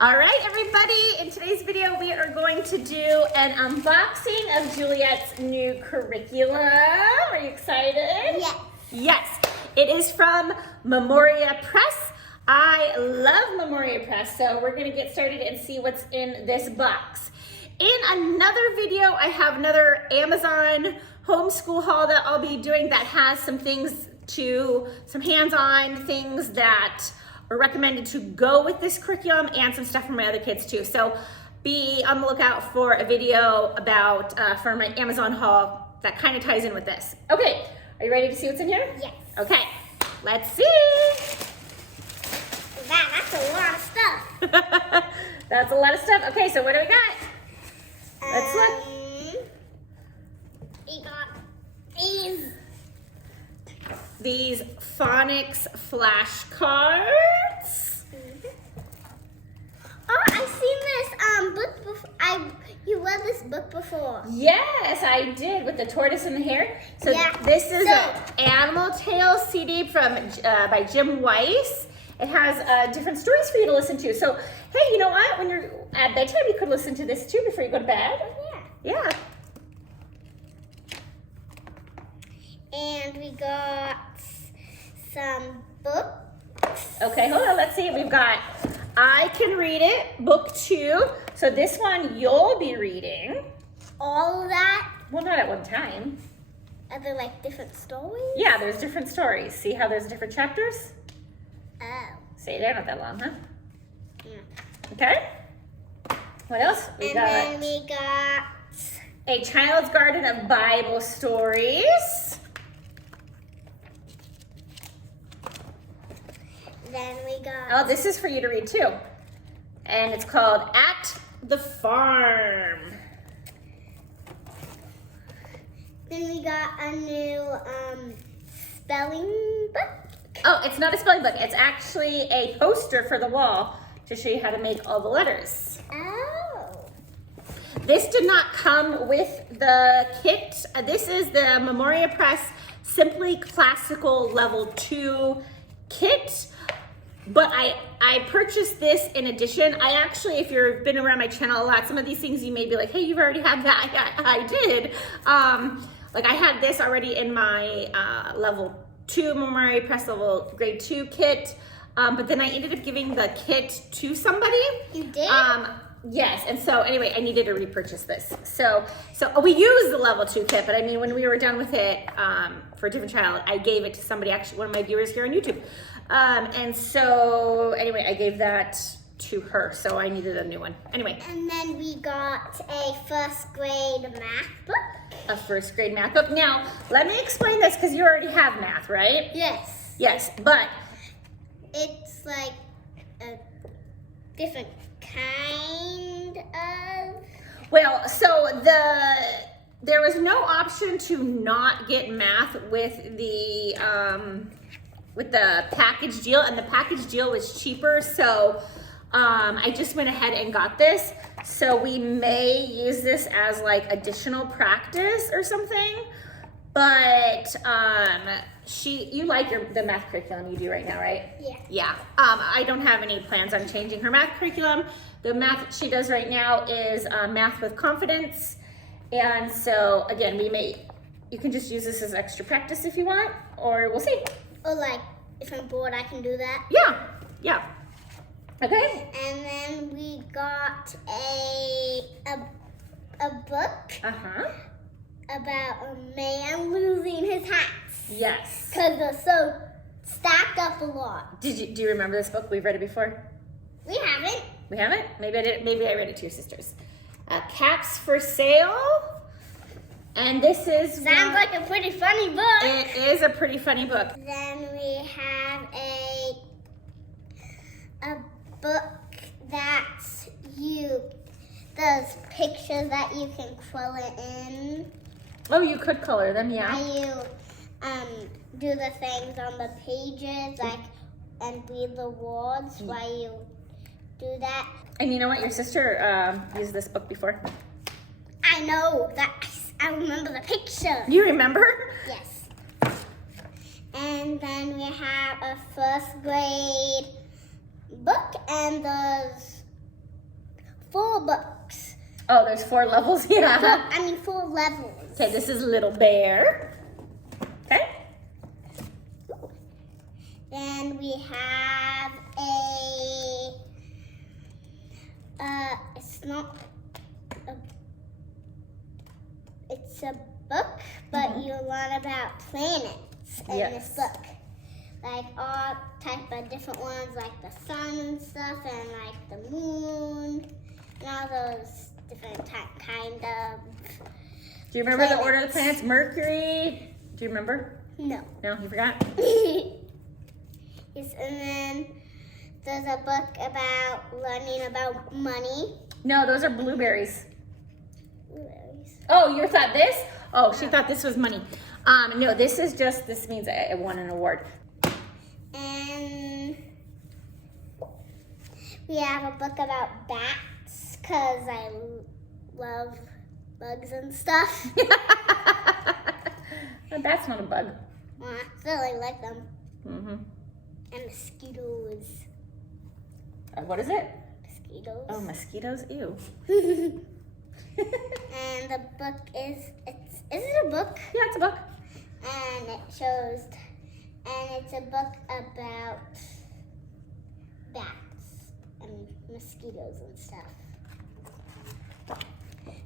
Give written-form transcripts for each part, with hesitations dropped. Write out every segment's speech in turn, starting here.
All right, everybody, in today's video, we are going to do an unboxing of Juliet's new curriculum. Are you excited? Yes. Yes, it is from Memoria Press. I love Memoria Press, so we're gonna get started and see what's in this box. In another video, I have another Amazon homeschool haul that I'll be doing that has some things some hands-on things that are recommended to go with this curriculum and some stuff for my other kids too. So be on the lookout for a video about for my Amazon haul that kind of ties in with this. Okay, are you ready to see what's in here? Yes. Okay, let's see. That's a lot of stuff. That's a lot of stuff. Okay, so what do we got? Let's look. We got These phonics flashcards. Oh, I've seen this book before. You read this book before. Yes, I did, with the tortoise and the hare. So yeah. This is an Animal Tales CD by Jim Weiss. It has different stories for you to listen to. So, hey, you know what? When you're at bedtime, you could listen to this too before you go to bed. Yeah. And we got some books. Okay, hold on. Let's see. We've got I Can Read It, book 2. So this one you'll be reading. All of that? Well, not at one time. Are there like different stories? Yeah, there's different stories. See how there's different chapters? Oh. See, they're not that long, huh? Yeah. Okay. What else? Then we got A Child's Garden of Bible Stories. Then we got... Oh, this is for you to read too. And it's called At the Farm. Then we got a new spelling book. Oh, it's not a spelling book. It's actually a poster for the wall to show you how to make all the letters. Oh. This did not come with the kit. This is the Memoria Press Simply Classical Level 2 kit. But I purchased this in addition. I actually, if you've been around my channel a lot, some of these things you may be like, hey, you've already had that. I did. Like I had this already in my level 2 Memoria Press level grade 2 kit. But then I ended up giving the kit to somebody. You did? Yes, and so anyway, I needed to repurchase this. So we used the level 2 kit, but I mean, when we were done with it for a different child, I gave it to somebody, actually one of my viewers here on YouTube. And so anyway, I gave that to her, so I needed a new one. Anyway. And then we got a first grade math book. A first grade math book. Now, let me explain this, because you already have math, right? Yes. Yes, but it's like a different kind of... Well, so there was no option to not get math with the package deal, and the package deal was cheaper, so I just went ahead and got this. So we may use this as like additional practice or something, but you like the math curriculum you do right now, right? Yeah. Yeah. I don't have any plans on changing her math curriculum. The math she does right now is Math with Confidence. And so again, you can just use this as extra practice if you want, or we'll see. Or like, if I'm bored, I can do that. Yeah. Okay. And then we got a book about a man losing his hats. Yes. Because they're so stacked up a lot. Do you remember this book? We've read it before. We haven't. We haven't? Maybe I did. Maybe I read it to your sisters. Caps for Sale. And this is... Sounds like a pretty funny book. It is a pretty funny book. Then we have a book that's those pictures that you can color in. Oh, you could color them, yeah. While you do the things on the pages, like, and read the words while you do that. And you know what? Your sister used this book before. I know that. I remember the picture. You remember? Yes. And then we have a first grade book, and those 4 books. Oh, there's 4 levels? Yeah. 4 levels. Okay, this is Little Bear. Okay. Then we have it's a book, but you learn about planets in this book. Like all type of different ones, like the sun and stuff, and like the moon, and all those different kind of. Do you remember the order of the planets? Mercury. Do you remember? No. No, you forgot? Yes, and then there's a book about learning about money. No, those are blueberries. Blueberries. Oh, you thought this? Oh, she thought this was money. No, this means I won an award. And we have a book about bats, because I love bugs and stuff. That's not a bug. Well, I really like them. Mm-hmm. And mosquitoes. What is it? Mosquitoes. Oh, mosquitoes? Ew. And the book is it a book? Yeah, it's a book. And it's a book about bats and mosquitoes and stuff.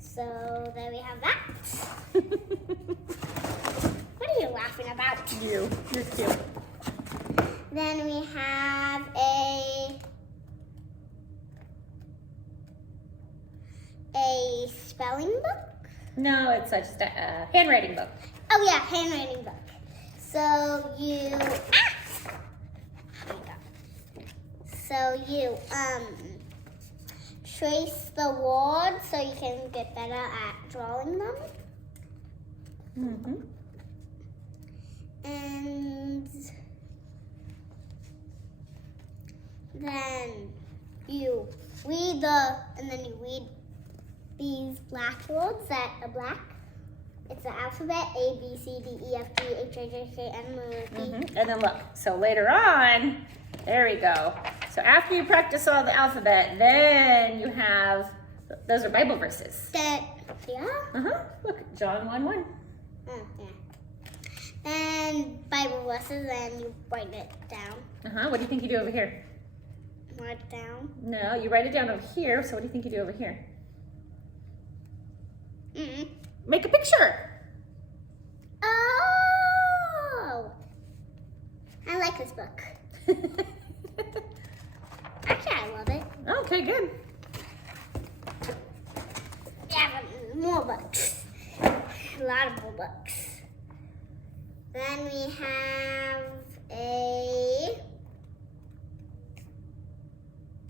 So there we have that. What are you laughing about? You're cute. Then we have a spelling book. No, it's just a handwriting book. Oh yeah, handwriting book. So you trace the words so you can get better at drawing them. Mm-hmm. And then you read these black words that are black. It's the alphabet: A, B, C, D, E, F, G, H, I, J, K, L, M, N, O, P. And then look, so later on, there we go. So after you practice all the alphabet, then you have, those are Bible verses. Yeah? Look, John 1:1. Oh, yeah. And Bible verses, and you write it down. What do you think you do over here? Write it down. No, you write it down over here. So what do you think you do over here? Make a picture. Oh! I like this book. Actually, I love it. Okay, good. Yeah, but more books. A lot of more books. Then we have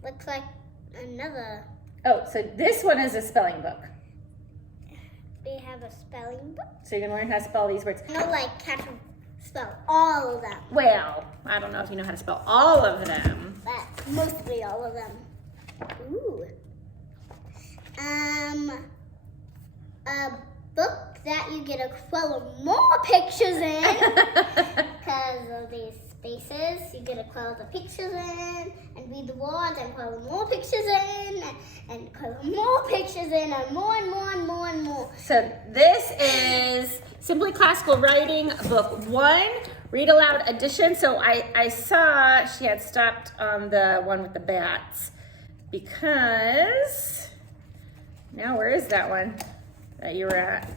looks like another. Oh, so this one is a spelling book. We have a spelling book. So you're gonna learn how to spell these words. No, like how to spell all of them. Well, I don't know if you know how to spell all of them. But mostly all of them. Ooh. A book that you get a quill of more pictures in because of these spaces. You get a quill of the pictures in and read the words and quill of more pictures in and quill of more pictures in and more and more and more and more. So this is Simply Classical Writing, Book 1, Read Aloud Edition. So I saw she had stopped on the one with the bats because, now where is that one that you were at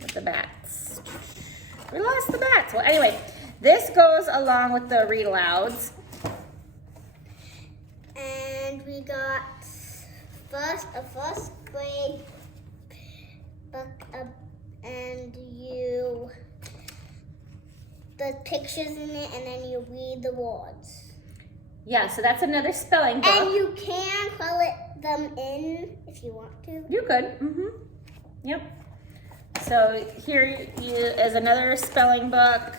with the bats? We lost the bats. Well, anyway, this goes along with the read alouds. And we got a first grade book and the pictures in it, and then you read the words. Yeah, so that's another spelling book. And you can fill them in if you want to. You could. Yep. So here is another spelling book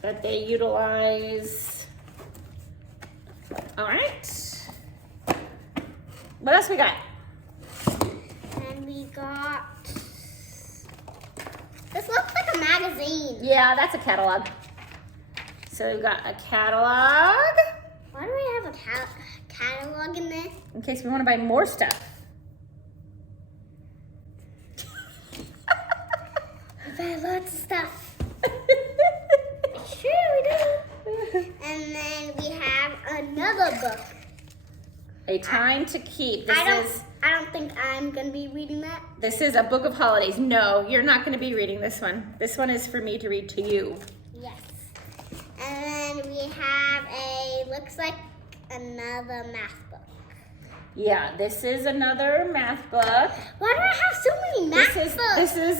that they utilize. All right. What else we got? And we got, this looks like a magazine. Yeah, that's a catalog. So we've got a catalog. Why do we have a catalog in there. In case we want to buy more stuff. We buy lots of stuff. Sure we do. And then we have another book. A Time to Keep. I don't think I'm going to be reading that. This is a book of holidays. No, you're not going to be reading this one. This one is for me to read to you. Yes. And then we have looks like another math book. Yeah, this is another math book. Why do I have so many math books? This is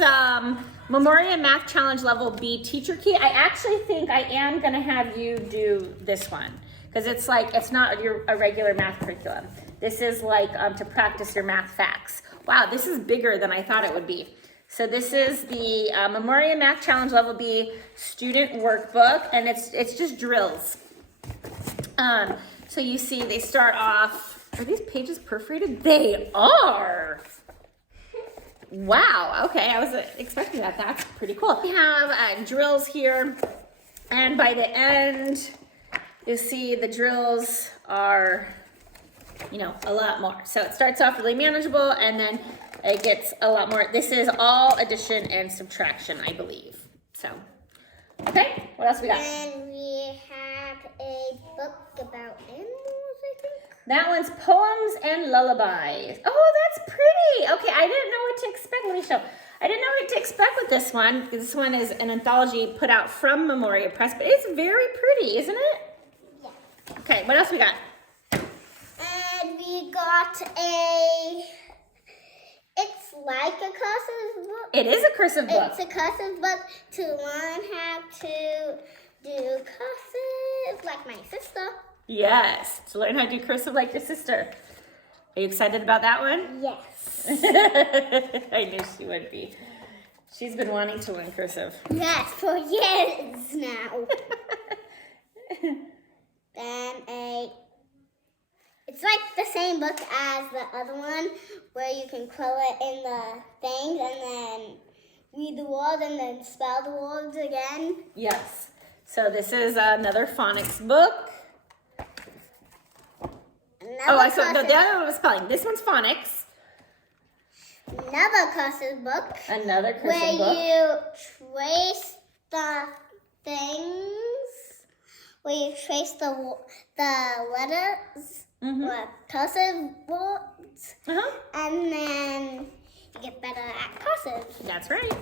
Memoria Math Challenge Level B Teacher Key. I actually think I am going to have you do this one because it's not a regular math curriculum. This is like to practice your math facts. Wow, this is bigger than I thought it would be. So this is the Memoria Math Challenge Level B Student Workbook, and it's just drills. So you see they start off, are these pages perforated? They are. Wow, okay, I wasn't expecting that. That's pretty cool. We have drills here, and by the end, you see the drills are, a lot more. So it starts off really manageable, and then it gets a lot more. This is all addition and subtraction, I believe. So, okay, what else we got? And we have a book about animals, I think. That one's Poems and Lullabies. Oh, that's pretty. Okay, I didn't know what to expect. Let me show. I didn't know what to expect with this one. This one is an anthology put out from Memoria Press, but it's very pretty, isn't it? Yeah. Okay, what else we got? And we got it's like a cursive book. It is a cursive book. It's a cursive book to learn how to do cursive like my sister. Yes, to learn how to do cursive like your sister. Are you excited about that one? Yes. I knew she would be. She's been wanting to learn cursive. Yes, for years now. Then it's like the same book as the other one, where you can color in the things and then read the words and then spell the words again. Yes. So this is another phonics book. I saw the other one was spelling. This one's phonics. Another cursive book. Another cursive book. Where you trace the things. Where you trace the letters. Or cursive words. And then you get better at cursive. That's right.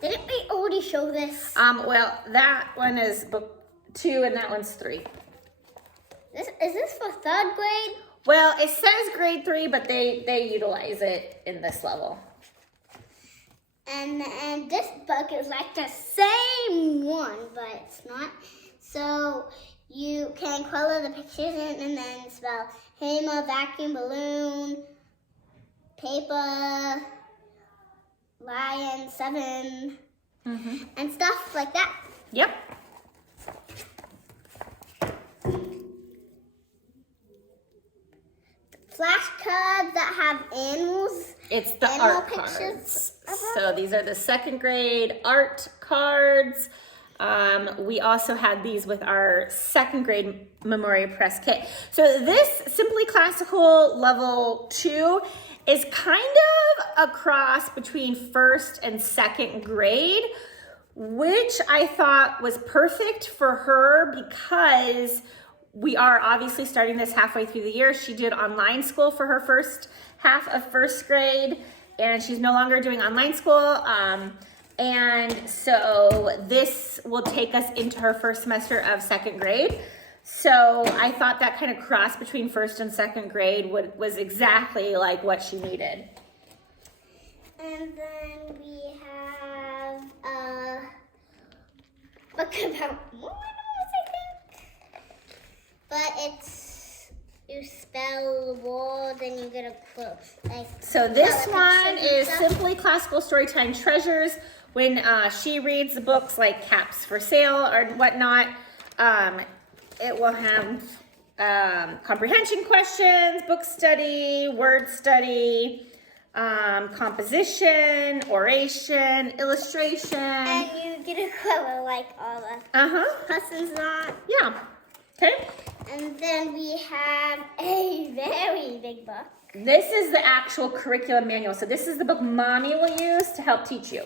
Didn't we already show this? Well, that one is book 2 and that one's 3. Is this for 3rd grade? Well, it says grade 3, but they utilize it in this level. And this book is like the same one, but it's not. So you can color the pictures in and then spell hammer, vacuum, balloon, paper, lion, 7, and stuff like that. Yep. Flashcards that have animals. It's the animal art pictures. cards. So these are the 2nd grade art cards. We also had these with our 2nd grade Memoria Press kit. So this Simply Classical Level 2 is kind of a cross between 1st and 2nd grade, which I thought was perfect for her because we are obviously starting this halfway through the year. She did online school for her first half of 1st grade, and she's no longer doing online school. And so this will take us into her first semester of 2nd grade. So I thought that kind of cross between 1st and 2nd grade was exactly like what she needed. And then we have a book about more animals, I think. But it's, you spell the word and you get a quote. So this one is Simply Classical Storytime Treasures. When she reads the books like Caps for Sale or whatnot, it will have comprehension questions, book study, word study, composition, oration, illustration. And you get a color like all the lessons on. Yeah. Okay. And then we have a very big book. This is the actual curriculum manual. So this is the book Mommy will use to help teach you.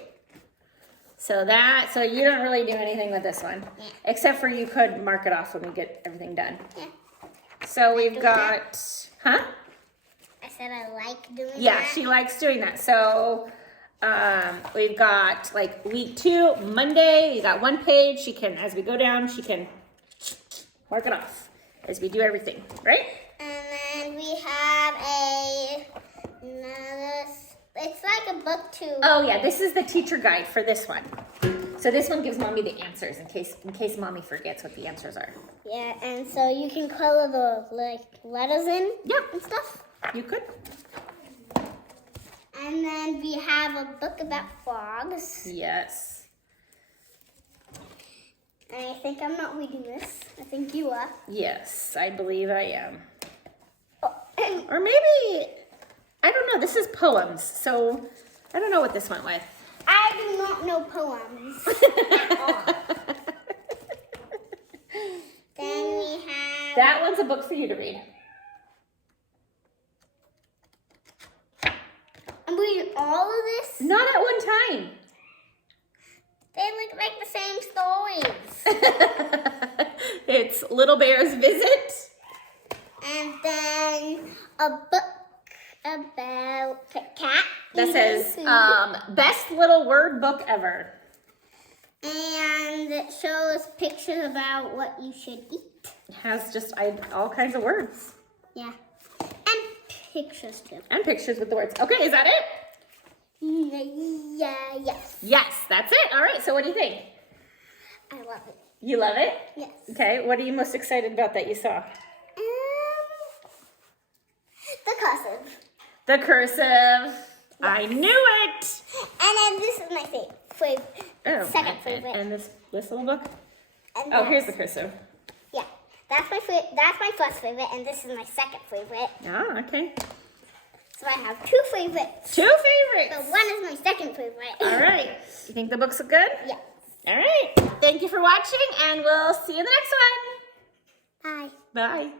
So you don't really do anything with this one. Yeah. Except for you could mark it off when we get everything done. Yeah. So we've got, huh? I said I like doing that. Yeah, she likes doing that. So we've got like week 2, Monday, you got 1 page. She can, as we go down, she can mark it off as we do everything, right? And then we have it's like a book too. Oh yeah, this is the teacher guide for this one. So this one gives Mommy the answers in case Mommy forgets what the answers are. Yeah, and so you can color the letters in. Yep. And stuff. You could. And then we have a book about frogs. Yes. And I think I'm not reading this. I think you are. Yes, I believe I am. Oh, and Or maybe, I don't know, this is poems. So I don't know what this went with. I do not know poems at all. Then we have... That one's a book for you to read. I'm reading all of this? Not at one time. They look like the same stories. It's Little Bear's Visit. And then a book about a cat. That eating says, food. best little word book ever. And it shows pictures about what you should eat. It has just all kinds of words. Yeah. And pictures too. And pictures with the words. Okay, is that it? Yeah, yes. Yes, that's it. All right, so what do you think? I love it. You love it? Yes. Okay, what are you most excited about that you saw? The cursive. The cursive. I knew it. And then this is my favorite. Oh, Second favorite. And this little book? And Oh, here's that's- the cursive. Yeah. That's my first favorite, and this is my second favorite. Ah, okay. So I have 2 favorites. 2 So favorites. one is my second favorite. All right. You think the books look good? Yeah. All right. Thank you for watching, and we'll see you in the next one. Bye. Bye.